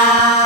Ah.